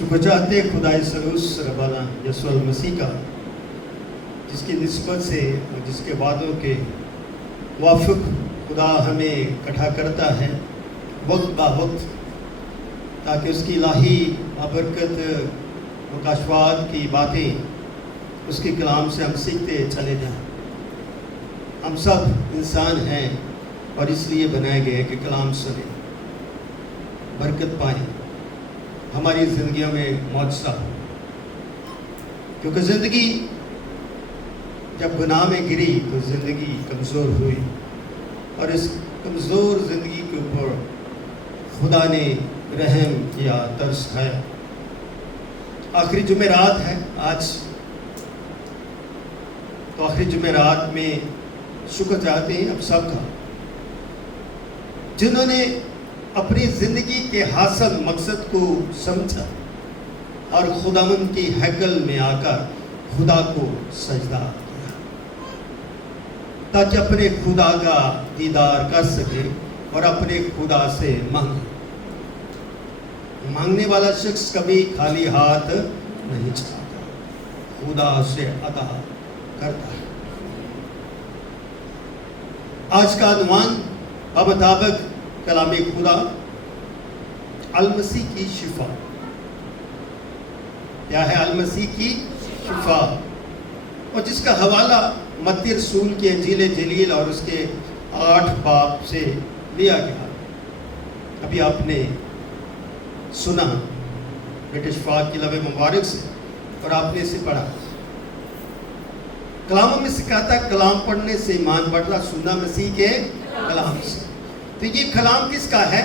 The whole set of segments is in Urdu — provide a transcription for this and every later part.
شکر چاہتے خدائے سلوس ربانہ یسوع المسیح کا، جس کی نسبت سے اور جس کے وعدوں کے موافق خدا ہمیں اکٹھا کرتا ہے وقت با وقت، تاکہ اس کی الہی بابرکت مکاشفات کی باتیں اس کے کلام سے ہم سیکھتے چلے جائیں۔ ہم سب انسان ہیں اور اس لیے بنائے گئے کہ کلام سنیں، برکت پائیں، ہماری زندگیوں میں معجزہ ہو، کیونکہ زندگی جب گناہ میں گری تو زندگی کمزور ہوئی، اور اس کمزور زندگی کے اوپر خدا نے رحم کیا، ترس کھایا۔ آخری جمعرات ہے آج، تو آخری جمعرات میں شکر چاہتے ہیں اب سب کا، جنہوں نے اپنی زندگی کے حاصل مقصد کو سمجھا اور خداوند کی ہیکل میں آ کر خدا کو سجدہ کیا، تاکہ اپنے خدا کا دیدار کر سکے اور اپنے خدا سے مانگے۔ مانگنے والا شخص کبھی خالی ہاتھ نہیں چاہتا، خدا سے عطا کرتا ہے۔ آج کا عنوان بمطابق کلام خدا المسیح کی شفا۔ کیا ہے المسیح کی شفا؟ اور جس کا حوالہ متی رسول کی انجیل جلیل اور اس کے 8 باب سے لیا گیا۔ ابھی آپ نے سنا بیٹے شفا کی لب مبارک سے، اور آپ نے اسے پڑھا۔ کلاموں میں سے کہتا ہے کلام پڑھنے سے ایمان بڑھتا، سننا مسیح کے کلام سے۔ تو یہ کلام کس کا ہے؟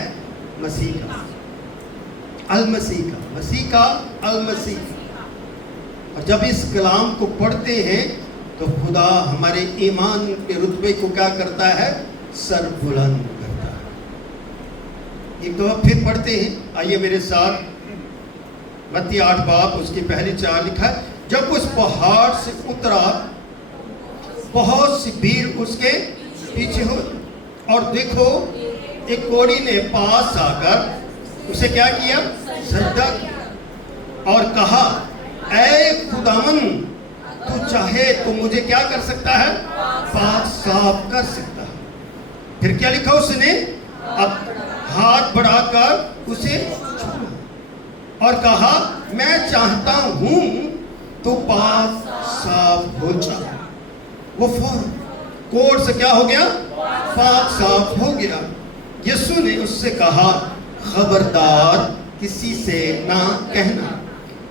مسیح کا، المسیح کا، مسیح کا، المسیح کا۔ اور جب اس کلام کو پڑھتے ہیں تو خدا ہمارے ایمان کے رتبے کو کیا کرتا ہے؟ سر بلند کرتا ہے۔ ایک دفعہ پھر پڑھتے ہیں، آئیے میرے ساتھ۔ متی 8 باب اس کی پہلی 4 لکھا ہے، جب اس پہاڑ سے اترا بہت سی بھیڑ اس کے پیچھے ہو، اور دیکھو ایک کوڑی نے پاس آ کر اسے کیا کیا؟ سجدہ کیا اور کہا، اے خداوند تو چاہے تو مجھے کیا کر سکتا ہے؟ پاک صاف کر سکتا ہے۔ پھر کیا لکھا اس نے؟ اب ہاتھ بڑھا کر اسے چھوا اور کہا، میں چاہتا ہوں تو پاک صاف ہو جا۔ وہ فوراً کوڑ سے کیا ہو گیا؟ پاک صاف ہو گیا۔ یسوع نے اس سے کہا، خبردار کسی سے نہ کہنا،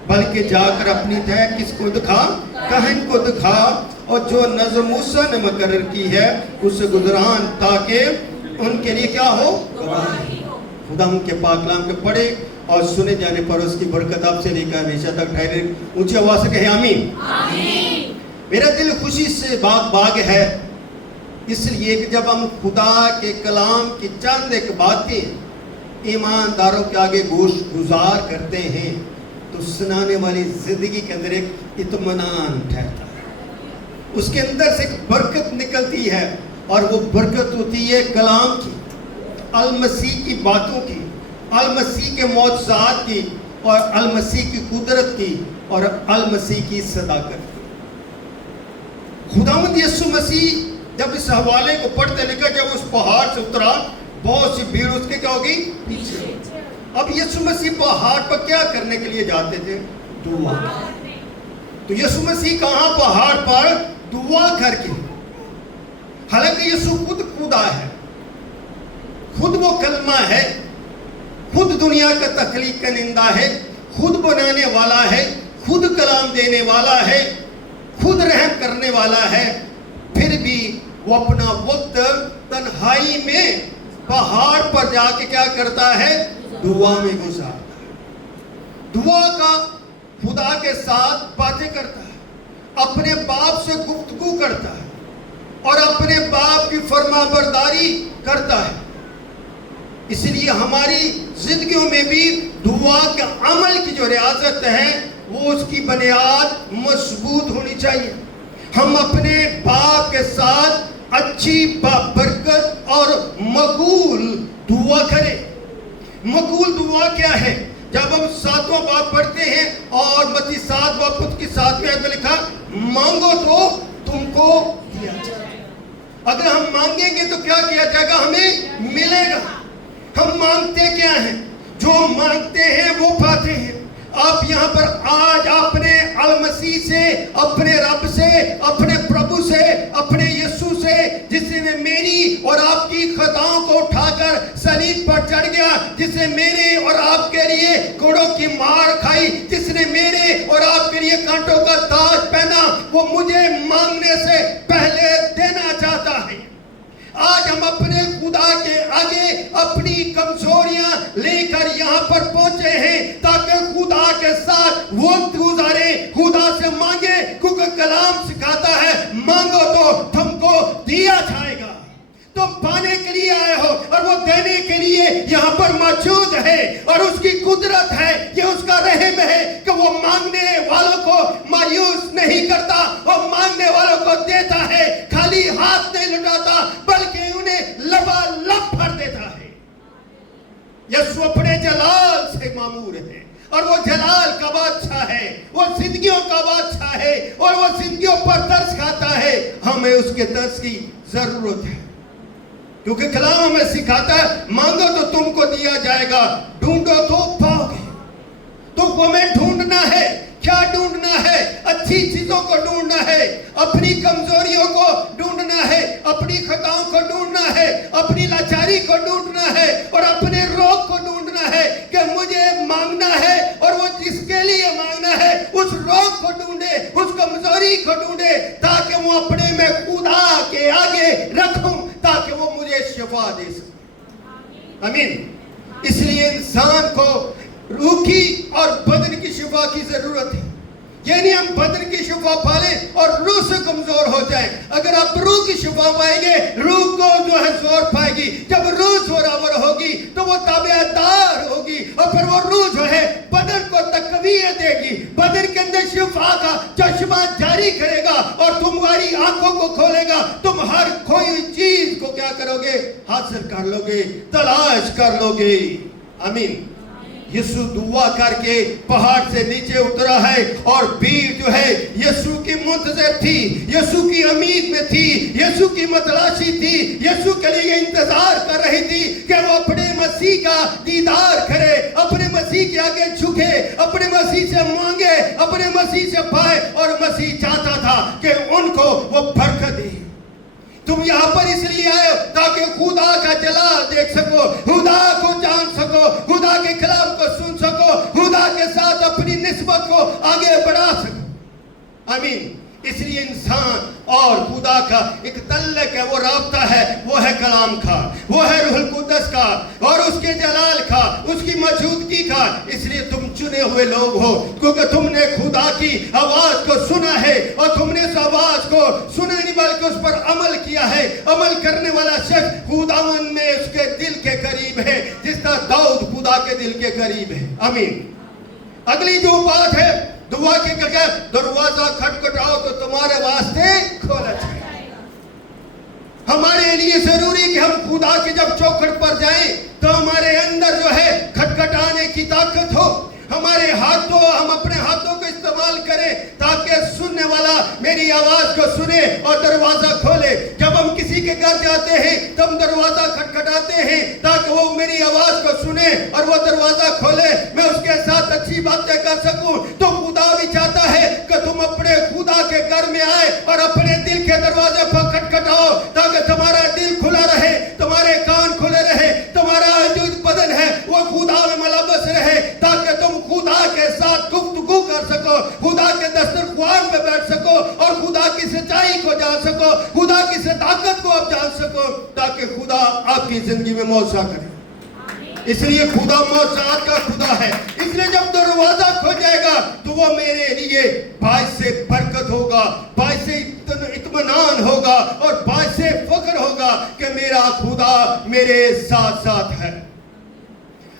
بلکہ جا کر اپنی تہ کس کو دکھا؟ کاہن کو دکھا، اور جو نظر موسیٰ نے مقرر کی ہے اسے گزران، تاکہ ان کے لیے کیا ہو؟ گواہی ہو۔ خدا ان کے پاک کلام کے پڑھے اور سنے جانے پر اس کی برکت آپ سے لے کر ہمیشہ تک ٹھہرے۔ اونچی آواز سے کہیں آمین۔ آمین۔ میرا دل خوشی سے باغ باغ ہے، اس لیے کہ جب ہم خدا کے کلام کی چند ایک باتیں ایمانداروں کے آگے گوش گزار کرتے ہیں تو سنانے والی زندگی کے اندر ایک اطمینان ٹھہرتا ہے، اس کے اندر سے ایک برکت نکلتی ہے، اور وہ برکت ہوتی ہے کلام کی، المسیح کی باتوں کی، المسیح کے معجزات کی، اور المسیح کی قدرت کی، اور المسیح کی صداقت کی۔ خداوند یسوع مسیح جب اس حوالے کو پڑھتے لکھا، جب اس پہاڑ سے اترا بہت سی بھیڑ اس کے کیا ہوگی؟ پیچھے۔ اب یسوع مسیح پہاڑ پر کیا کرنے کے لیے جاتے تھے؟ دعا۔ تو یسوع مسیح کہاں؟ پہاڑ پر دعا کر کے۔ حالانکہ یسوع خود خدا ہے، خود وہ کلمہ ہے، خود دنیا کا تخلیق کنندہ ہے، خود بنانے والا ہے، خود کلام دینے والا ہے، خود رحم کرنے والا ہے، پھر بھی وہ اپنا وقت تنہائی میں پہاڑ پر جا کے کیا کرتا ہے؟ دعا میں گزارتا ہے۔ دعا کا خدا کے ساتھ باتیں کرتا ہے، اپنے باپ سے گفتگو کرتا ہے، اور اپنے باپ کی فرما برداری کرتا ہے۔ اس لیے ہماری زندگیوں میں بھی دعا کے عمل کی جو ریاضت ہے وہ اس کی بنیاد مضبوط ہونی چاہیے۔ ہم اپنے باپ کے ساتھ اچھی برکت اور مقبول دعا کریں۔ مقبول دعا کیا ہے؟ جب ہم 7واں باب پڑھتے ہیں اور متی 7 باب کی 7ویں آیت میں لکھا مانگو تو تم کو دیا جائے گا۔ اگر ہم مانگیں گے تو کیا کیا جائے گا؟ ہمیں ملے گا۔ ہم مانگتے کیا ہیں؟ جو مانگتے ہیں وہ پاتے ہیں۔ آپ یہاں پر آج اپنے المسیح سے، اپنے رب سے، اپنے پربھو سے، اپنے یسوع سے، جس نے میری اور آپ کی خطاؤں کو اٹھا کر صلیب پر چڑھ گیا، جس نے میرے اور آپ کے لیے کوڑوں کی مار کھائی، جس نے میرے اور آپ کے لیے کانٹوں کا تاج پہنا، وہ مجھے مانگنے سے پہلے دینا چاہتا ہے۔ آج ہم اپنے خدا کے آگے اپنی کمزوریاں لے کر یہاں پر پہنچے ہیں تاکہ خدا کے ساتھ وقت گزاریں، خدا سے مانگے، کیونکہ کلام سکھاتا ہے مانگو تو تم کو دیا جائے گا۔ تم پانے کے لیے آئے ہو اور وہ دینے کے لیے یہاں پر موجود ہے، اور اس کی قدرت ہے، یہ اس کا رحم ہے کہ وہ مانگنے والوں کو مایوس نہیں کرتا، وہ مانگنے والوں کو دیتا ہے، خالی ہاتھ نہیں لٹاتا بلکہ انہیں لبالب بھر دیتا ہے۔ یسوع اپنے جلال سے معمور ہے، اور وہ جلال کا بادشاہ ہے، وہ زندگیوں کا بادشاہ ہے، اور وہ زندگیوں پر ترس کھاتا ہے۔ ہمیں اس کے ترس کی ضرورت ہے، کیونکہ کلام ہمیں سکھاتا ہے مانگو تو تم کو دیا جائے گا، ڈھونڈو تو پاؤ گے۔ تو ہمیں ڈھونڈنا ہے، کیا ڈھونڈنا ہے؟ اچھی چیزوں کو ڈھونڈنا ہے، اپنی کمزوریوں کو ڈھونڈنا ہے، اپنی خطاؤں کو ڈھونڈنا ہے، اپنی لاچاری کو ڈھونڈنا ہے، اور اپنے روگ کو ڈھونڈنا ہے کہ مجھے مانگنا ہے، اور وہ جس کے لیے مانگنا ہے اس روگ کو ڈھونڈے، اس کمزوری کو ڈھونڈے، تاکہ وہ اپنے میں خدا کے آگے رکھوں، تاکہ وہ مجھے شفا دے سکے۔ آمین۔ اس لیے انسان کو روح کی اور بدن کی شفا کی ضرورت ہے، یعنی ہم بدن کی شفا پالیں اور روح سے کمزور ہو جائیں۔ اگر آپ روح کی شفا پائیں گے، روح کو جو ہے زور پائے گی، جب روح زوراور ہوگی تو وہ تابعدار ہوگی، اور پھر وہ روح جو ہے بدن کو تقویت دے گی، بدن کے اندر شفا کا چشمہ جاری کرے گا، اور تمہاری آنکھوں کو کھولے گا، تم ہر کوئی چیز کو کیا کرو گے؟ حاصل کر لو گے، تلاش کر لو گے۔ آمین۔ یسوع دعا کر کے پہاڑ سے نیچے اترا ہے، اور بھیڑ جو ہے یسوع کی منتظر تھی، یسوع کی امید میں تھی، یسوع کی متلاشی تھی، یسوع کے لیے انتظار کر رہی تھی کہ وہ اپنے مسیح کا دیدار کرے، اپنے مسیح کے آگے جھکے، اپنے مسیح سے مانگے، اپنے مسیح سے پائے، اور مسیح چاہتا تھا کہ ان کو وہ برکت دے۔ تم یہاں پر اس لیے آئے ہو تاکہ خدا کا جلال دیکھ سکو، خدا کو جان سکو، خدا کے کلام کو سن سکو، خدا کے ساتھ اپنی نسبت کو آگے بڑھا سکو۔ آمین۔ اس لیے انسان اور خدا کا ایک تعلق ہے، وہ رابطہ ہے، وہ ہے کلام کا، وہ ہے روح القدس کا، اور اس کے جلال کا، اس کی موجودگی کا۔ اس لیے تم چنے ہوئے لوگ ہو، کیونکہ تم نے خدا کی آواز کو سنا ہے، اور تم نے اس آواز کو سنا نہیں بلکہ اس پر عمل کیا ہے۔ عمل کرنے والا شخص خداوند میں اس کے دل کے قریب ہے، جس طرح داؤد خدا کے دل کے قریب ہے۔ آمین۔ اگلی جو بات ہے دعا کے کہ دروازہ کھٹکھٹاؤ تو تمہارے واسطے کھولا جائے گا۔ ہمارے لیے ضروری کہ ہم خدا کے جب چوکھٹ پر جائیں تو ہمارے اندر جو ہے کھٹکھٹانے کی طاقت ہو، ہمارے ہاتھوں، ہم اپنے ہاتھوں کو استعمال کریں تاکہ سننے والا میری آواز کو سنے اور دروازہ کھولے۔ جب ہم کسی کے گھر جاتے ہیں تو ہم دروازہ کھٹکھٹاتے ہیں تاکہ وہ میری آواز کو سنے اور وہ دروازہ کھولے، میں اس کے ساتھ اچھی باتیں کر سکوں۔ تو خدا بھی چاہتا ہے کہ تم اپنے خدا کے گھر میں آئے اور اپنے دل کے دروازے پر کھٹکھٹاؤ تاکہ تمہارا دل کھلا رہے، تمہارے کان کھلے رہے، تمہارا جو بدن ہے وہ خدا میں ملبس رہے، تاکہ تم خدا کے ساتھ گفتگو کر سکو، خدا کے دسترخوان پہ بیٹھ سکو، اور خدا کی سچائی کو جان سکو، خدا کی صداقت کو آپ جان سکو، تاکہ خدا آپ کی زندگی میں معجزہ کرے۔ اس لیے خدا معجزات کا خدا ہے۔ اس لیے جب دروازہ کھل جائے گا تو وہ میرے لیے باعث برکت ہوگا، باعث اطمینان ہوگا، اور باعث فخر ہوگا کہ میرا خدا میرے ساتھ ساتھ ہے۔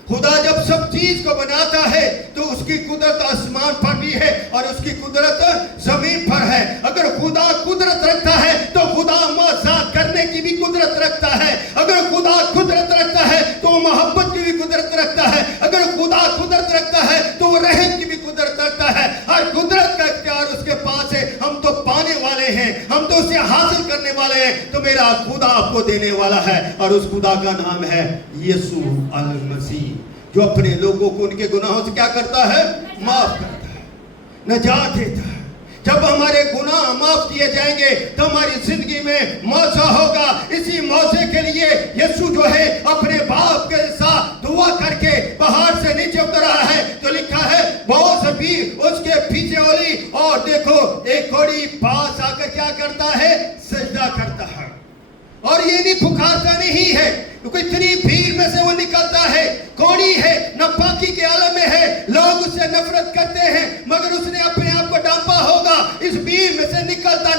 خدا جب سب چیز کو بناتا ہے تو اس کی قدرت آسمان پر بھی ہے اور اس کی قدرت زمین پر ہے۔ اگر خدا قدرت رکھتا ہے تو خدا معجزات کرنے کی بھی قدرت رکھتا ہے۔ اگر خدا قدرت رکھتا ہے تو محبت کی بھی قدرت رکھتا ہے۔ اگر خدا قدرت رکھتا اسے حاصل کرنے والے ہیں تو میرا خدا آپ کو دینے والا ہے، اور اس خدا کا نام ہے یسوع المسیح، جو اپنے لوگوں کو ان کے گناہوں سے کیا کرتا ہے؟ معاف کرتا ہے، نجات دیتا ہے۔ جب ہمارے گناہ معاف کیے جائیں گے تو ہماری زندگی میں موضع ہوگا۔ اسی موضع کے لیے یسوع جو ہے اپنے باپ کے ساتھ دعا کر کے پہاڑ سے نیچے اتر رہا ہے، تو لکھا ہے بہت بھی اس کے پیچھے والی، اور دیکھو ایک گھوڑی پاس آ کر کیا کرتا ہے؟ سجدہ کرتا ہے، اور یہ نہیں پکارتا نہیں ہے، کیونکہ اتنی بھیڑ میں سے وہ نکلتا ہے، کوڑی ہے، ناپاکی کے عالم میں ہے، لوگ اس سے نفرت کرتے ہیں، مگر اس نے اپنے آپ کو ڈانپا ہوگا۔ اس بھیڑ میں سے نکلتا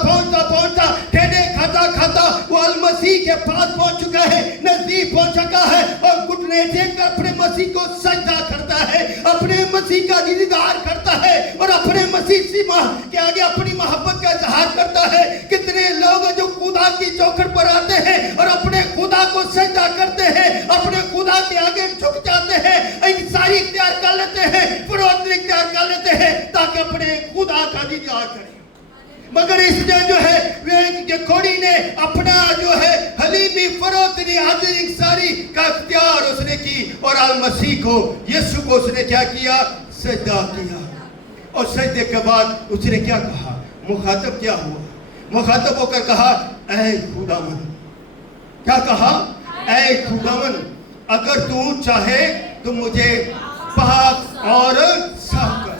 پہنچتا ٹھیڈے کھاتا وہ المسیح کے پاس پہنچ چکا ہے، نزدیک پہنچ چکا ہے، اور گھٹنے ٹیک کر اپنے مسیح کو سجدہ کرتا ہے، اپنے مسیح کا دیدار کرتا ہے، اور اپنے مسیح کے آگے اپنی محبت کا اظہار کرتا ہے۔ کتنے لوگ جو خدا کی چوکھٹ پر آتے ہیں اور اپنے خدا کو سجدہ کرتے ہیں، اپنے خدا کے آگے جھک جاتے ہیں، انکساری اختیار کر لیتے ہیں، فروخت اختیار کر لیتے ہیں تاکہ اپنے خدا کا دیدار کریں، مگر اس نے جو ہے کوڑی نے اپنا جو ہے حلیمی فروختی حاضر انکساری کا اختیار اس نے کی، اور المسیح کو یسوع کو اس نے کیا کیا؟ سجدہ کیا۔ اور سجدے کے بعد اس نے کیا کہا؟ مخاطب کیا ہوا؟ مخاطب ہو کر کہا اے خداوند، کیا کہا؟ اے خداوند، اگر تو چاہے تو مجھے پاک اور صاف کر۔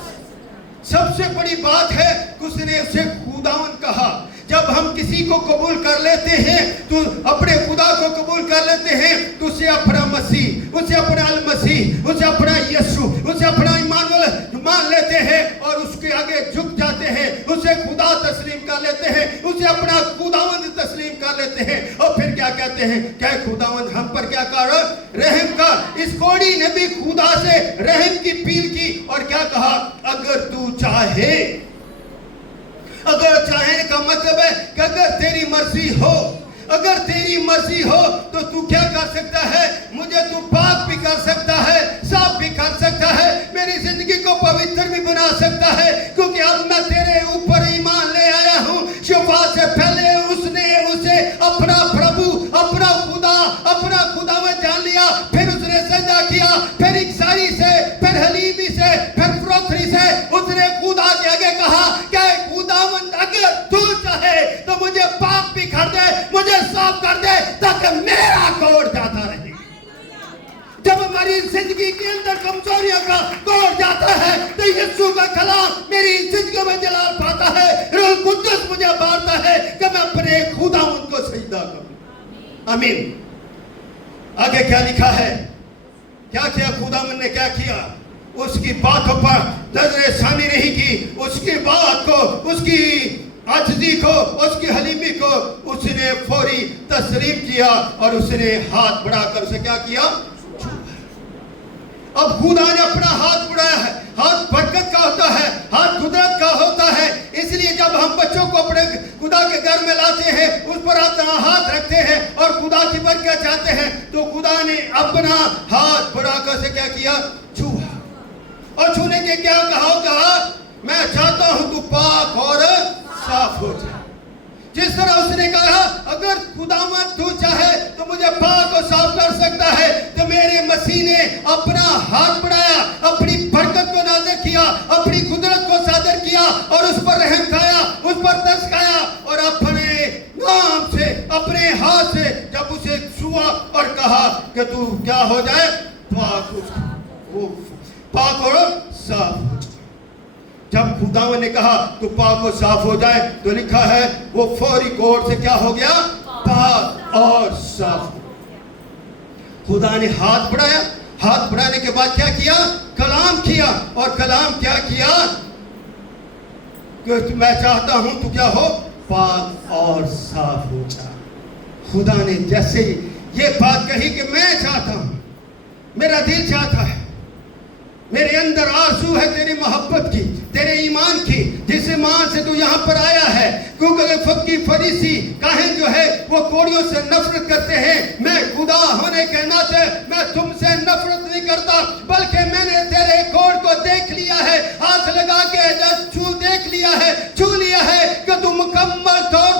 سب سے بڑی بات ہے کہ اس نے اسے خداوند کہا۔ جب ہم کسی کو قبول کر لیتے ہیں تو اپنے خدا کو قبول کر لیتے ہیں تو اسے اپنا مسیح، اسے اپنا المسیح، اسے اپنا یسوع، اسے اپنا ایمانویل مان لیتے ہیں، اور اس کے آگے جھک جاتے ہیں، اسے خدا تسلیم کر لیتے ہیں، اسے اپنا خداوند تسلیم کر لیتے ہیں، اور پھر کیا کہتے ہیں کہ خداوند ہم پر کیا کر رحم کر۔ اس کوڑی نے بھی خدا سے رحم کی اپیل کی، اور کیا کہا؟ اگر تو چاہے، اگر چاہنے کا مطلب ہے کہ اگر تیری مرضی ہو، اگر تیری مرضی ہو تو تو کیا کر سکتا ہے؟ مجھے تو پاک بھی کر سکتا ہے، صاف بھی کر سکتا ہے، میری زندگی کو پوتر بھی بنا سکتا ہے، کیونکہ اب میں تیرے اوپر ایمان لے آیا ہوں۔ شفا سے پہلے اس نے اسے اپنا پربھو، اپنا خدا، اپنا خداوند جان لیا، پھر اس نے سجدہ کیا، پھر انکساری سے، پھر حلیمی سے، پھر فروختی سے اس نے خدا کے آگے کہا کہ خداوند اگر تو چاہے تو مجھے پاک بھی کر دے، مجھے صاف کر دے، تاکہ میرا کوڑ جاتا رہے۔ جب ہماری زندگی کے اندر کمزوریوں کا کوڑ جاتا ہے تو یسوع کا کلام میری زندگی میں جلال پاتا ہے، روح القدس مجھے بارتا ہے کہ میں اپنے خداوند کو سجدہ کروں۔ آمین۔ آگے کیا لکھا ہے؟ کیا کیا خداوند نے کیا کیا؟ اس کی باتوں پر نظر ثانی نہیں کی، اس کی بات کو، اس کی عاجزی کو، اس کی حلیمی کو اس نے فوری تسلیم کیا، اور اس نے ہاتھ بڑھا کر اسے کیا کیا؟ اب خدا نے اپنا ہاتھ بڑھایا ہے۔ ہاتھ برکت کا ہوتا ہے، ہاتھ قدرت کا ہوتا ہے، اس لیے جب ہم بچوں کو اپنے خدا کے گھر میں لاتے ہیں، اس پر ہاتھ رکھتے ہیں اور خدا کی برکت چاہتے ہیں، تو خدا نے اپنا ہاتھ بڑھا کر اسے کیا کیا؟ چھوا، اور چھونے کے کیا کہا؟ میں چاہتا ہوں تو پاک اور صاف ہو جائے۔ جس طرح اس نے کہا اگر خداوند تو چاہے تو مجھے پاک اور صاف کر سکتا ہے، تو میرے مسیح نے اپنا ہاتھ بڑھایا، اپنی برکت کو نازل کیا، اپنی قدرت کو صادر کیا، اور اس پر رحم کھایا، اس پر ترس کھایا، اور اپنے نام سے، اپنے ہاتھ سے جب اسے چھوا اور کہا کہ تو کیا ہو جائے؟ پاک اور صاف ہو جائے۔ جب خداوند نے کہا تو پاک و صاف ہو جائے، تو لکھا ہے وہ فوری کوڑ سے کیا ہو گیا؟ پاک اور صاف ہو گیا۔ خدا نے ہاتھ بڑھایا، ہاتھ بڑھانے کے بعد کیا کیا؟ کلام کیا، اور کلام کیا کیا؟ کہ میں چاہتا ہوں تو کیا ہو؟ پاک اور صاف ہو جائے۔ خدا نے جیسے یہ بات کہی کہ میں چاہتا ہوں، میرا دل چاہتا ہے، میرے اندر آرزو ہے تیری محبت کی، تیرے ایمان کی، جس ایمان سے تو یہاں پر آیا ہے، کیونکہ فقی فریسی کاہن جو ہے وہ کوڑیوں سے نفرت کرتے ہیں۔ میں خدا ہونے کے ناطے میں تم سے نفرت نہیں کرتا، بلکہ میں نے تیرے کوڑ کو دیکھ لیا ہے، ہاتھ لگا کے دیکھ لیا ہے، چھو لیا ہے کہ تم مکمل طور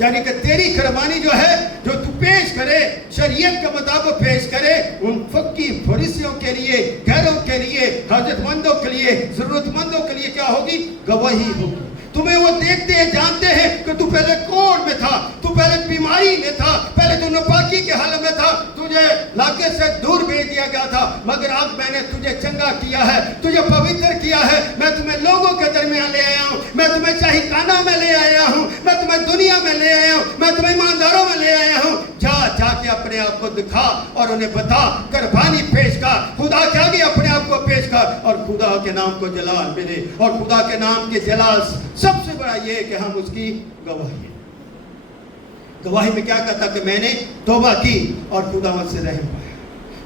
یعنی کہ تیری قربانی جو ہے جو تو پیش کرے شریعت کے مطابق پیش کرے ان فقی فریسیوں کے لیے غیروں کے لیے حاجت مندوں کے لیے ضرورت مندوں کے لیے کیا ہوگی گواہی ہوگی تمہیں وہ دیکھتے ہیں جانتے ہیں کہ تو پہلے کوڑ میں تھا تو پہلے بیماری میں تھا پہلے تو ناپاکی کے حال میں تھا تجھے علاقے سے دور بھیج دیا گیا تھا مگر اب میں نے تجھے چنگا کیا ہے تجھے پوتر کیا ہے میں تمہیں لوگوں کے درمیان لے آیا ہوں میں تمہیں شاہی خانہ میں لے آیا ہوں میں تمہیں دنیا میں لے آیا ہوں میں تمہیں ایمانداروں میں لے آیا ہوں جا کے اپنے آپ کو دکھا اور انہیں بتا قربانی پیش کر خدا کے آگے اپنے آپ کو پیش کر اور خدا کے نام کو جلال ملے اور خدا کے نام کے جلال سب سے بڑا یہ ہے کہ ہم اس کی گواہی گواہی میں کیا کہتا کہ میں نے توبہ کی اور خدا مجھ سے رحم پایا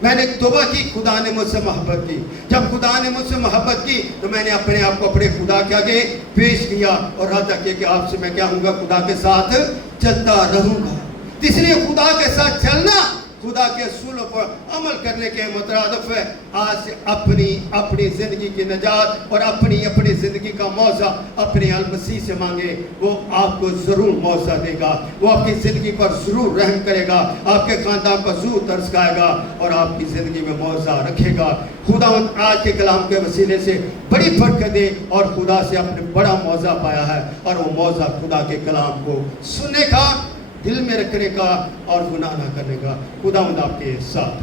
میں نے توبہ کی خدا نے مجھ سے محبت کی جب خدا نے مجھ سے محبت کی تو میں نے اپنے آپ کو اپنے خدا کے آگے پیش کیا اور رہا تک کہ آپ سے میں کیا ہوں گا خدا کے ساتھ چلتا رہوں گا اس لیے خدا کے ساتھ چلنا خدا کے اصولوں پر عمل کرنے کے مترادف ہے آج سے اپنی زندگی کی نجات اور اپنی زندگی کا موضع اپنے المسیح سے مانگے وہ آپ کو ضرور موضع دے گا وہ آپ کی زندگی پر ضرور رحم کرے گا آپ کے خاندان پر ضرور ترس کھائے گا اور آپ کی زندگی میں موضع رکھے گا خدا آج کے کلام کے وسیلے سے بڑی برکت دے اور خدا سے اپنے بڑا موضع پایا ہے اور وہ موضع خدا کے کلام کو سننے کا دل میں رکھنے کا اور گناہ نہ کرنے کا خدا آپ کے ساتھ